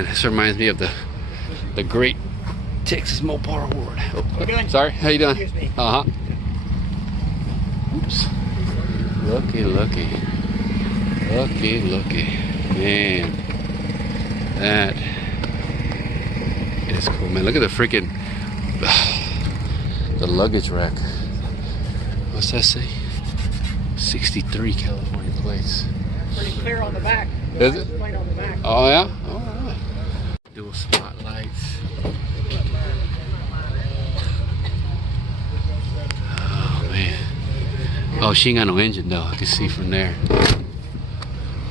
man, this reminds me of the great Texas Mopar Award. Oh, sorry, how you doing? Excuse me. Oops. Looky. Man, that is cool, man. Look at the freaking the luggage rack. What's that say? 63 California plates. Pretty clear on the back. Is it? Plate on the back. Oh yeah. All right. Dual spotlights. Oh man. Oh, she ain't got no engine though. I can see from there.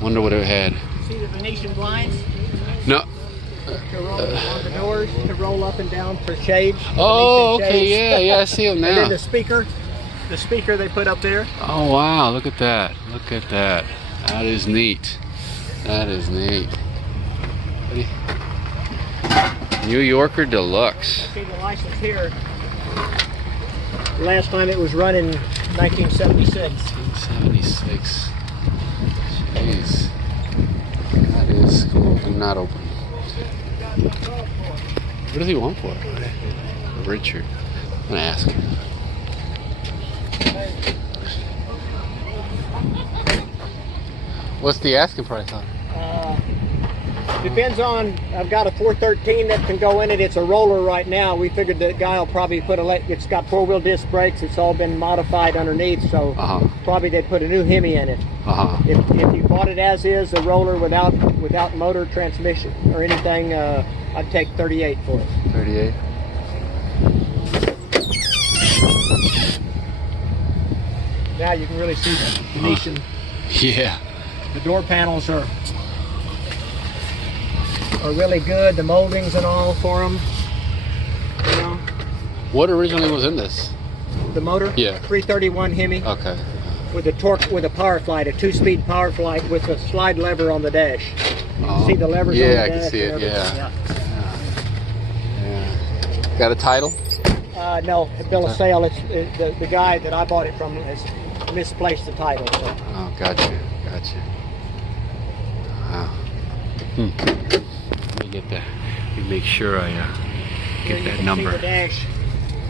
Wonder what it had. See the Venetian blinds? No. To roll on the doors, to roll up and down for shades. Oh, Venetian okay, shades. yeah, I see them now. And then the speaker they put up there. Oh wow, look at that. Look at that. That is neat. That is neat. New Yorker Deluxe. See the license here. Last time it was run in 1976. 76. Jeez. That is cool. Do not open. What does he want for it? Richard. I'm gonna ask him. What's the asking price on it? Depends on, I've got a 413 that can go in it. It's a roller right now. We figured the guy will probably put it's got 4-wheel disc brakes. It's all been modified underneath, so probably they'd put a new Hemi in it. If you bought it as is, a roller without motor, transmission, or anything, I'd take 38 for it. 38. Now you can really see the Venetian. Yeah. The door panels are really good. The moldings and all for them. You know. What originally was in this? The motor? Yeah. 331 Hemi. Okay. With a power flight, a 2-speed power flight with a slide lever on the dash. You can see the levers on the dash. Yeah, I can see it. Yeah. Got a title? No, a bill of sale. It's the guy that I bought it from has misplaced the title. So. Oh, gotcha. Wow. Let me get that. Let me make sure I get that number. See the dash.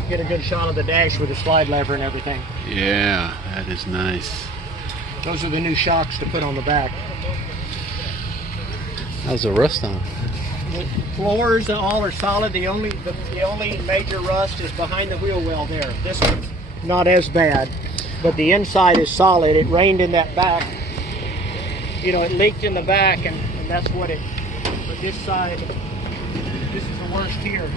Get a good shot of the dash with the slide lever and everything. Yeah, that is nice. Those are the new shocks to put on the back. How's the rust on? The floors all are solid. The only major rust is behind the wheel well there. This one's not as bad, but the inside is solid. It rained in that back. You know, it leaked in the back, and that's what it. But this side, this is the worst here.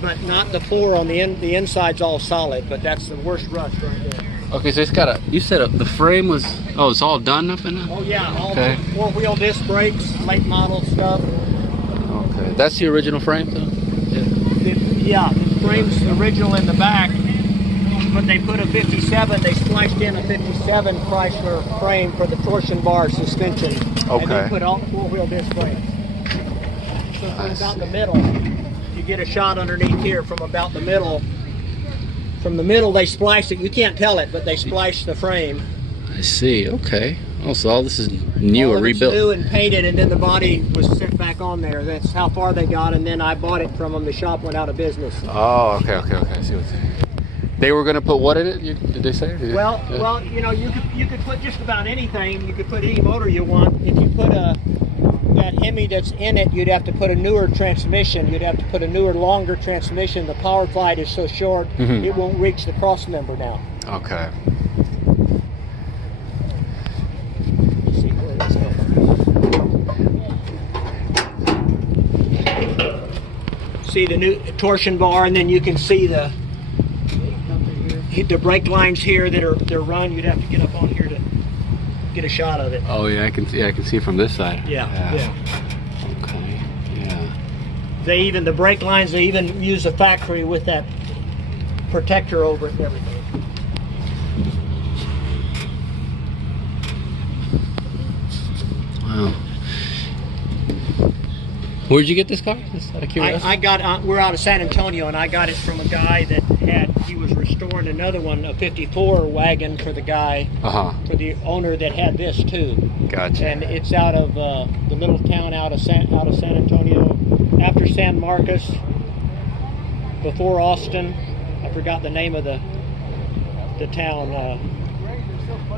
But not the floor on the end. The inside's all solid, but that's the worst rust right there. Okay, so it's got a. You said the frame was. Oh, it's all done up in it. Oh yeah, all the 4-wheel disc brakes, late model stuff. Okay, that's the original frame, though. Yeah, the frame's original in the back, but they put a 57. They spliced in a 57 Chrysler frame for the torsion bar suspension. Okay. And they put all 4-wheel disc brakes. So from about the middle, you get a shot underneath here from about the middle. From the middle, they splice it. You can't tell it, but they splice the frame. I see. Okay. Oh, so all this is new or rebuilt. New and painted, and then the body was sent back on there. That's how far they got, and then I bought it from them. The shop went out of business. Oh, okay. I see what they were going to put. What in it? Did they say? Well, you know, you could put just about anything. You could put any motor you want. If you put that Hemi that's in it, you'd have to put a newer transmission. You'd have to put a newer, longer transmission. The power flight is so short, it won't reach the cross member now. Okay. See the new torsion bar, and then you can see the brake lines here they're run. You'd have to get up on here to get a shot of it. Oh yeah, I can see from this side. Yeah. Okay. Yeah. The brake lines, they even use a factory with that protector over it and everything. Wow. Where'd you get this car? Just out of curiosity. We're out of San Antonio, and I got it from a guy that had he was restoring another one, a 54 wagon for the guy, for the owner that had this too. Gotcha. And it's out of the little town out of San Antonio, after San Marcos, before Austin. I forgot the name of the town,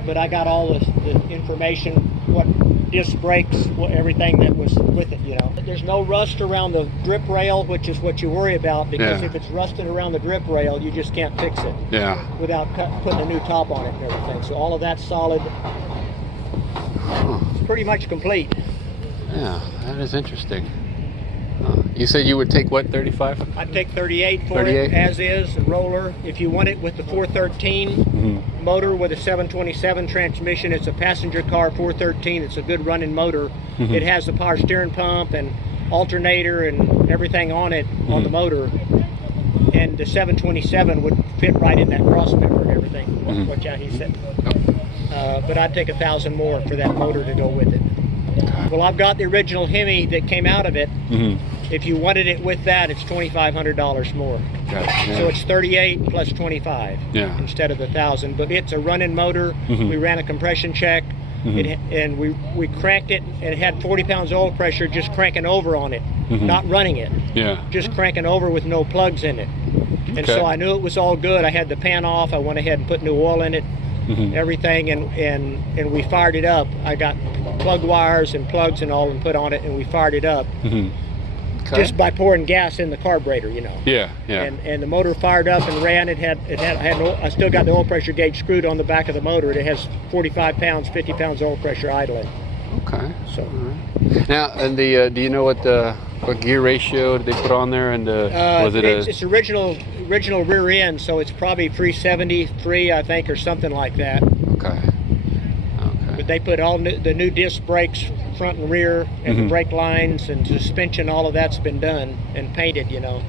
but I got all the information, what disc brakes, everything that was with it, you know. There's no rust around the drip rail, which is what you worry about, because if it's rusted around the drip rail, you just can't fix it without putting a new top on it and everything. So all of that's solid. It's pretty much complete. Yeah, that is interesting. You said you would take what, 35? I'd take 38 for 38? it, as is, a roller. If you want it with the 413 motor with a 727 transmission, it's a passenger car 413. It's a good running motor. It has the power steering pump and alternator and everything on it, on the motor. And the 727 would fit right in that cross member and everything. Watch out, he said. But I'd take $1,000 more for that motor to go with it. Well, I've got the original Hemi that came out of it. If you wanted it with that, it's $2,500 more. Gotcha. So it's 38 plus 25 instead of the 1,000. But it's a running motor. We ran a compression check, and we cranked it, and it had 40 pounds oil pressure just cranking over on it, not running it. Just cranking over with no plugs in it. And so I knew it was all good. I had the pan off. I went ahead and put new oil in it, everything, and we fired it up. I got plug wires and plugs and all and put on it, and we fired it up. Just by pouring gas in the carburetor, you know. And the motor fired up and ran. I still got the oil pressure gauge screwed on the back of the motor. It has 45 pounds, 50 pounds oil pressure idling. So now, and the do you know what gear ratio did they put on there? And was it it's original rear end, so it's probably 373, I think, or something like that. But they put all the new disc brakes, front and rear, and the brake lines and suspension. All of that's been done and painted, you know.